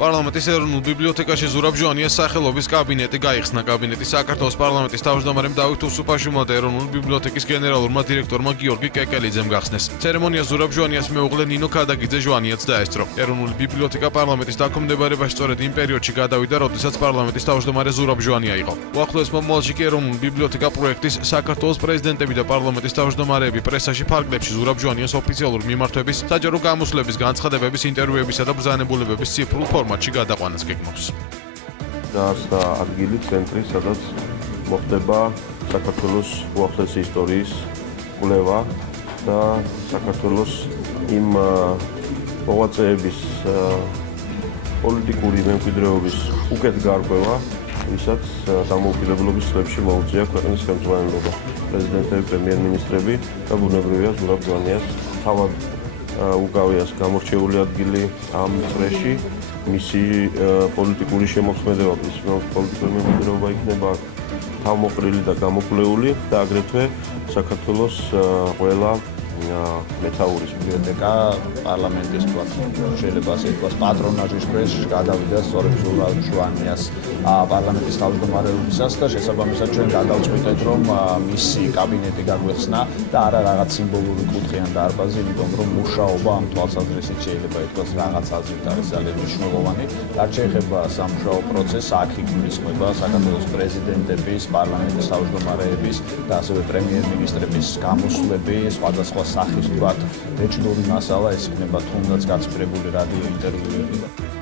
პარლამენტის ეროვნულ ბიბლიოთეკაში ზურაბ ჟვანიას სახელობის კაბინეტი გაიხსნა. კაბინეტი საქართველოს პარლამენტის თავმჯდომარემ დავით უსუფაშვილმა და ეროვნული ბიბლიოთეკის გენერალურმა დირექტორმა გიორგი კეკელიძემ გახსნეს. ცერემონიას ზურაბ ჟვანიას მეუღლე ნინო ქადაგიძე ჟვანიაც დაესწრო. ეროვნული ბიბლიოთეკა პარლამენტის დაქვემდებარებაში სწორედ იმ პერიოდში გადავიდა, როდესაც პარლამენტის თავმჯდომარე ზურაბ ჟვანია იყო. უახლოეს მომავალში კი ეროვნული ბიბლიოთეკა პროექტის საქართველოს პრეზიდენტები და პარლამენტის თავმჯდომარეები პრესაში ფარგლებში ზურაბ ჟვანიას ოფიციალური მიმართვების, საჯარო გამოსვლების, განცხადებების, ინტერვიუებისა და ბრძანებულებების ციფრულ ფორმატში გადაყვანას გეგმავს. დაარსდა ადგილი ცენტრი, სადაც მოხდება საქართველოს უახლესი ისტორიის კვლევა და საქართველოს იმ მოღვაწეების პოლიტიკური მემკვიდრეობის უკეთ გარკვევა, ვისაც დამოუკიდებლობის წლებში მოუწია ქვეყნის ხელმძღვანელობა. პრეზიდენტები, პრემიერ-მინისტრები და ბუნებრივია ზურაბ ჟვანიას თავად უკავიას გამორჩეული ადგილი ამ წრეში. მისი პოლიტიკური შემოქმედება, პოლიტიკური მემკვიდრეობა იქნება თავმოყრილი და გამოკვლეული და აგრეთვე საქართველოს ყველა მეთაურის ბიბლიოთეკა პარლამენტის შეიძლება ასე ვთქვათ პატრონაჟის ქვეშ გადავიდა სწორედ ზურაბ ჟვანიას პარლამენტის თავმჯდომარეობისას და შესაბამისად ჩვენ გადავწყვიტეთ რომ მისი კაბინეტი გაგვეხსნა და არა რაღაც სიმბოლური კუთხე ან დარბაზი, იმიტომ რომ მუშაობა ამ თვალსაზრისით შეიძლება ითქვას რაღაც აზრით არის ძალიან მნიშვნელოვანი. რაც შეეხება სამუშაო პროცესს, აქ იგულისხმება საქართველოს პრეზიდენტების, პარლამენტის თავმჯდომარეების და ასევე პრემიერ-მინისტრების გამოსვლები, სხვადასხვა სახის ვთქვათ, ბეჭდური მასალა, ეს იქნება თუნდაც გაცხრებული რადიო ინტერვიუები.